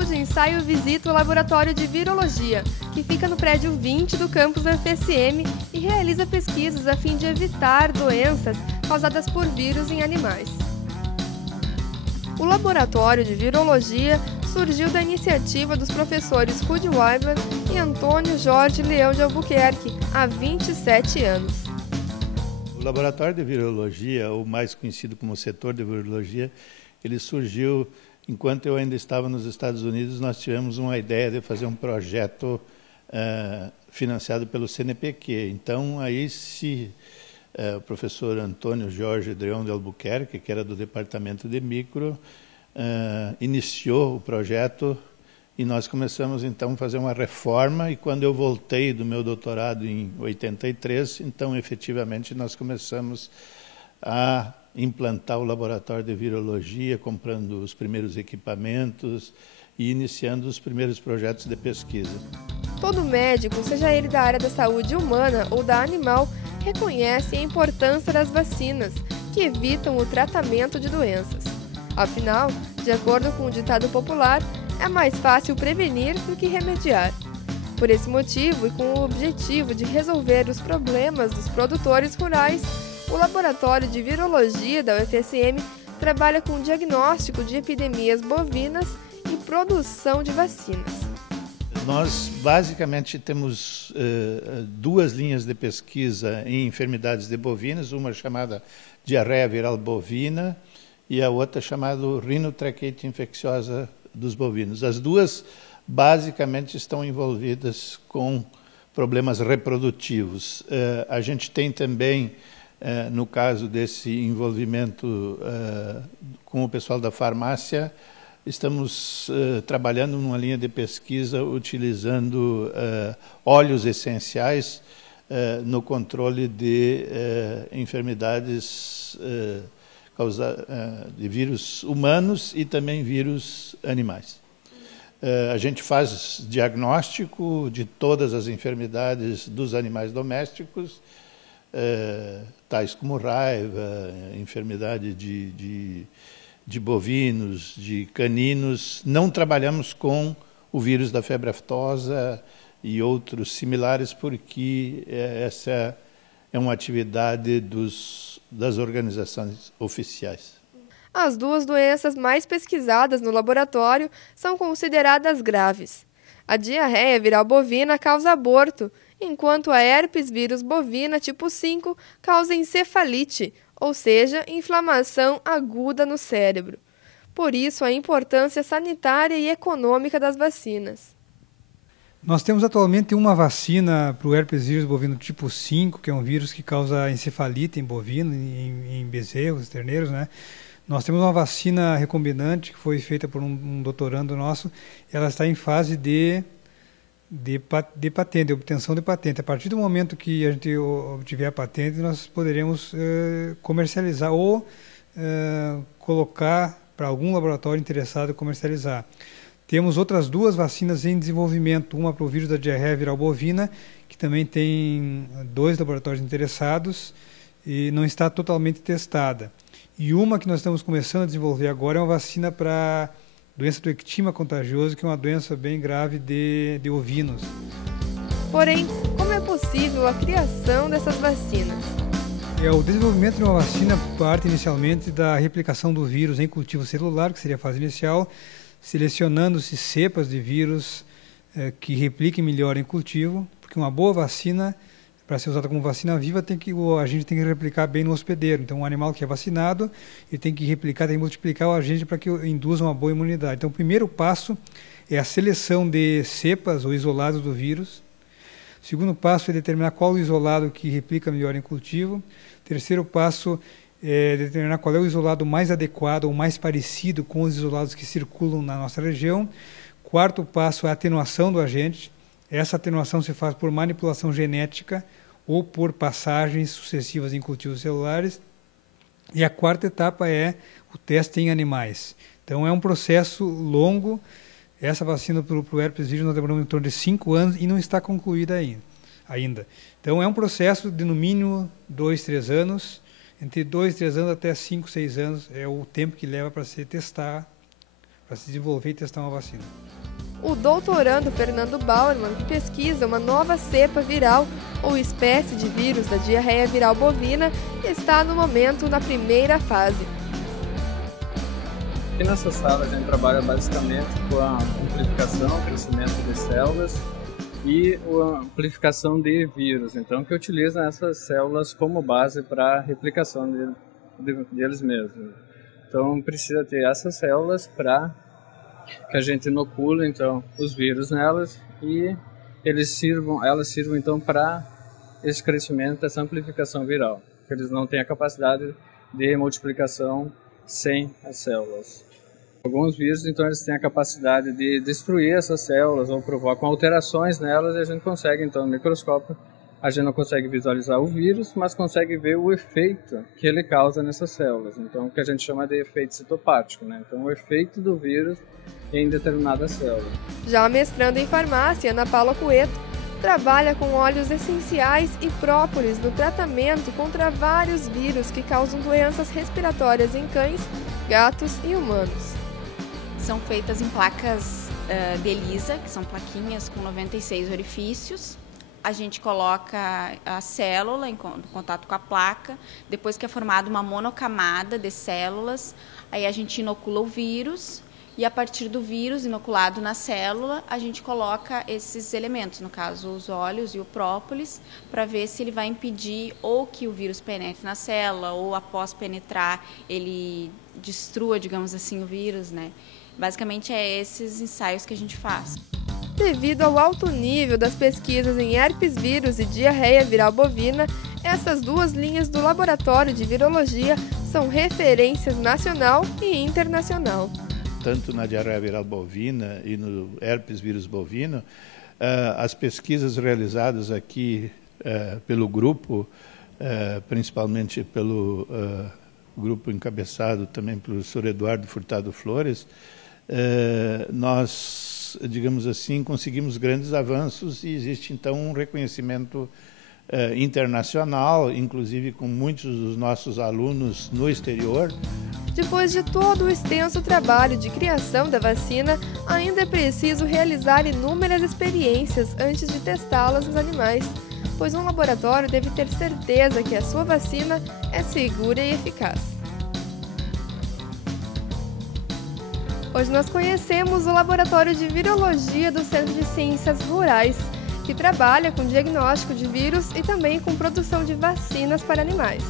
grupo de ensaio visita o Laboratório de Virologia, que fica no prédio 20 do campus da UFSM e realiza pesquisas a fim de evitar doenças causadas por vírus em animais. O Laboratório de Virologia surgiu da iniciativa dos professores Rudy Weiber e Antônio Jorge Leão de Albuquerque, há 27 anos. O Laboratório de Virologia, ou mais conhecido como Setor de Virologia, ele surgiu enquanto eu ainda estava nos Estados Unidos. Nós tivemos uma ideia de fazer um projeto financiado pelo CNPq. Então, aí o professor Antônio Jorge Leão de Albuquerque, que era do departamento de micro, iniciou o projeto e nós começamos então a fazer uma reforma. E quando eu voltei do meu doutorado em 83, então efetivamente nós começamos a implantar o laboratório de virologia, comprando os primeiros equipamentos e iniciando os primeiros projetos de pesquisa. Todo médico, seja ele da área da saúde humana ou da animal, reconhece a importância das vacinas, que evitam o tratamento de doenças. Afinal, de acordo com o ditado popular, é mais fácil prevenir do que remediar. Por esse motivo e com o objetivo de resolver os problemas dos produtores rurais, o Laboratório de Virologia da UFSM trabalha com o diagnóstico de epidemias bovinas e produção de vacinas. Nós, basicamente, temos duas linhas de pesquisa em enfermidades de bovinos, uma chamada diarreia viral bovina e a outra chamada rinotraqueite infecciosa dos bovinos. As duas, basicamente, estão envolvidas com problemas reprodutivos. A gente tem também, no caso desse envolvimento com o pessoal da farmácia, estamos trabalhando numa linha de pesquisa utilizando óleos essenciais no controle de enfermidades de vírus humanos e também vírus animais. A gente faz diagnóstico de todas as enfermidades dos animais domésticos, tais como raiva, enfermidade de bovinos, de caninos. Não trabalhamos com o vírus da febre aftosa e outros similares, porque essa é uma atividade das organizações oficiais. As duas doenças mais pesquisadas no laboratório são consideradas graves. A diarreia viral bovina causa aborto, enquanto a herpes vírus bovina tipo 5 causa encefalite, ou seja, inflamação aguda no cérebro. Por isso, a importância sanitária e econômica das vacinas. Nós temos atualmente uma vacina para o herpes vírus bovino tipo 5, que é um vírus que causa encefalite em bovino, em bezerros, terneiros, né? Nós temos uma vacina recombinante que foi feita por um doutorando nosso. Ela está em fase de patente, de obtenção de patente. A partir do momento que a gente obtiver a patente, nós poderemos comercializar ou colocar para algum laboratório interessado em comercializar. Temos outras duas vacinas em desenvolvimento, uma para o vírus da diarreia viral bovina, que também tem 2 laboratórios interessados e não está totalmente testada. E uma que nós estamos começando a desenvolver agora é uma vacina para doença do ectima contagioso, que é uma doença bem grave de ovinos. Porém, como é possível a criação dessas vacinas? O desenvolvimento de uma vacina parte inicialmente da replicação do vírus em cultivo celular, que seria a fase inicial, selecionando-se cepas de vírus que repliquem melhor em cultivo, porque uma boa vacina, para ser usada como vacina viva, o agente tem que replicar bem no hospedeiro. Então, um animal que é vacinado, ele tem que replicar, tem que multiplicar o agente para que induza uma boa imunidade. Então, o primeiro passo é a seleção de cepas ou isolados do vírus. O segundo passo é determinar qual o isolado que replica melhor em cultivo. O terceiro passo é determinar qual é o isolado mais adequado ou mais parecido com os isolados que circulam na nossa região. Quarto passo é a atenuação do agente. Essa atenuação se faz por manipulação genética ou por passagens sucessivas em cultivos celulares. E a quarta etapa é o teste em animais. Então é um processo longo. Essa vacina para o herpes vírus nós demoramos em torno de 5 anos e não está concluída ainda. Então é um processo de no mínimo 2, 3 anos. Entre 2, 3 anos até 5, 6 anos é o tempo que leva para se testar, para se desenvolver e testar uma vacina. O doutorando Fernando Bauerman pesquisa uma nova cepa viral ou espécie de vírus da diarreia viral bovina e está no momento na primeira fase. Aqui nessa sala a gente trabalha basicamente com a amplificação, crescimento de células e a amplificação de vírus, então que utilizam essas células como base para a replicação deles mesmos. Então precisa ter essas células para que a gente inocula então os vírus nelas e elas sirvam então para esse crescimento, essa amplificação viral, que eles não têm a capacidade de multiplicação sem as células. Alguns vírus então eles têm a capacidade de destruir essas células ou provocam alterações nelas e a gente consegue então no microscópio, a gente não consegue visualizar o vírus, mas consegue ver o efeito que ele causa nessas células, então o que a gente chama de efeito citopático, né? Então o efeito do vírus em determinada célula. Já mestrando em farmácia, Ana Paula Cueto trabalha com óleos essenciais e própolis no tratamento contra vários vírus que causam doenças respiratórias em cães, gatos e humanos. São feitas em placas de ELISA, que são plaquinhas com 96 orifícios. A gente coloca a célula em contato com a placa, depois que é formada uma monocamada de células, aí a gente inocula o vírus e a partir do vírus inoculado na célula, a gente coloca esses elementos, no caso os óleos e o própolis, para ver se ele vai impedir ou que o vírus penetre na célula ou após penetrar ele destrua, digamos assim, o vírus, né? Basicamente é esses ensaios que a gente faz. Devido ao alto nível das pesquisas em herpes vírus e diarreia viral bovina, essas duas linhas do Laboratório de Virologia são referências nacional e internacional. Tanto na diarreia viral bovina e no herpes vírus bovino, as pesquisas realizadas aqui pelo grupo, principalmente pelo grupo encabeçado também pelo professor Eduardo Furtado Flores, nós, digamos assim, conseguimos grandes avanços e existe então um reconhecimento internacional, inclusive com muitos dos nossos alunos no exterior. Depois de todo o extenso trabalho de criação da vacina, ainda é preciso realizar inúmeras experiências antes de testá-las nos animais, pois um laboratório deve ter certeza que a sua vacina é segura e eficaz. Hoje nós conhecemos o Laboratório de Virologia do Centro de Ciências Rurais, que trabalha com diagnóstico de vírus e também com produção de vacinas para animais.